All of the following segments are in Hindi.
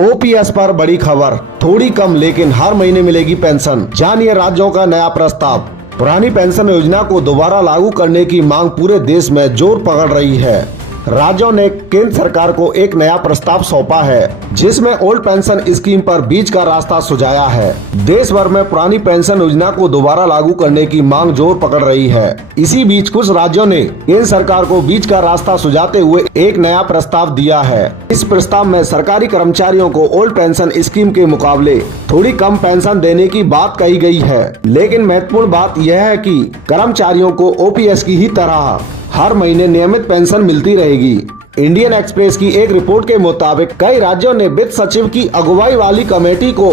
ओपीएस पर बड़ी खबर, थोड़ी कम लेकिन हर महीने मिलेगी पेंशन। जानिए राज्यों का नया प्रस्ताव। पुरानी पेंशन योजना को दोबारा लागू करने की मांग पूरे देश में जोर पकड़ रही है। राज्यों ने केंद्र सरकार को एक नया प्रस्ताव सौंपा है, जिसमें ओल्ड पेंशन स्कीम पर बीच का रास्ता सुझाया है। देश भर में पुरानी पेंशन योजना को दोबारा लागू करने की मांग जोर पकड़ रही है। इसी बीच कुछ राज्यों ने केंद्र सरकार को बीच का रास्ता सुझाते हुए एक नया प्रस्ताव दिया है। इस प्रस्ताव में सरकारी कर्मचारियों को ओल्ड पेंशन स्कीम के मुकाबले थोड़ी कम पेंशन देने की बात कही गई है, लेकिन महत्वपूर्ण बात यह है कि कर्मचारियों को ओपीएस की ही तरह हर महीने नियमित पेंशन मिलती रहेगी। इंडियन एक्सप्रेस की एक रिपोर्ट के मुताबिक कई राज्यों ने वित्त सचिव की अगुवाई वाली कमेटी को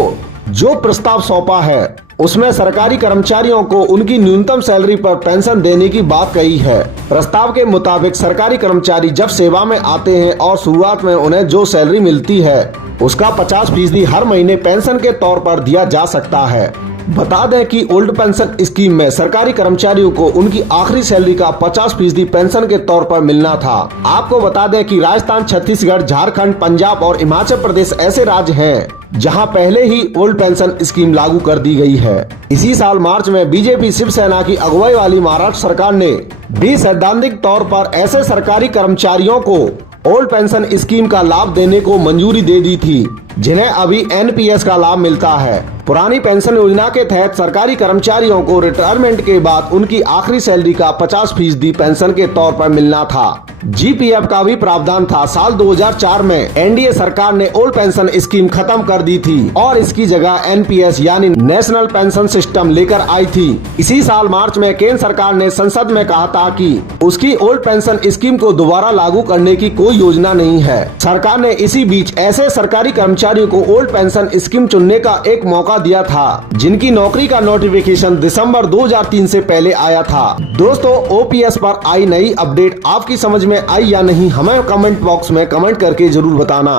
जो प्रस्ताव सौंपा है, उसमें सरकारी कर्मचारियों को उनकी न्यूनतम सैलरी पर पेंशन देने की बात कही है। प्रस्ताव के मुताबिक सरकारी कर्मचारी जब सेवा में आते हैं और शुरुआत में उन्हें जो सैलरी मिलती है, उसका 50% हर महीने पेंशन के तौर पर दिया जा सकता है। बता दें कि ओल्ड पेंशन स्कीम में सरकारी कर्मचारियों को उनकी आखिरी सैलरी का 50% पेंशन के तौर पर मिलना था। आपको बता दें कि राजस्थान, छत्तीसगढ़, झारखंड, पंजाब और हिमाचल प्रदेश ऐसे राज्य हैं जहां पहले ही ओल्ड पेंशन स्कीम लागू कर दी गई है। इसी साल मार्च में बीजेपी शिवसेना की अगुवाई वाली महाराष्ट्र सरकार ने भी सैद्धांतिक तौर पर ऐसे सरकारी कर्मचारियों को ओल्ड पेंशन स्कीम का लाभ देने को मंजूरी दे दी थी, जिन्हें अभी एनपीएस का लाभ मिलता है। पुरानी पेंशन योजना के तहत सरकारी कर्मचारियों को रिटायरमेंट के बाद उनकी आखिरी सैलरी का 50% पेंशन के तौर पर मिलना था। जीपीएफ का भी प्रावधान था। साल 2004 में एनडीए सरकार ने ओल्ड पेंशन स्कीम खत्म कर दी थी और इसकी जगह एनपीएस यानी नेशनल पेंशन सिस्टम लेकर आई थी। इसी साल मार्च में केंद्र सरकार ने संसद में कहा था कि उसकी ओल्ड पेंशन स्कीम को दोबारा लागू करने की कोई योजना नहीं है। सरकार ने इसी बीच ऐसे सरकारी कर्मचारियों को ओल्ड पेंशन स्कीम चुनने का एक मौका दिया था, जिनकी नौकरी का नोटिफिकेशन दिसंबर 2003 से पहले आया था। दोस्तों, ओपीएस पर आई नई अपडेट आपकी समझ में आई या नहीं, हमें कमेंट बॉक्स में कमेंट करके जरूर बताना।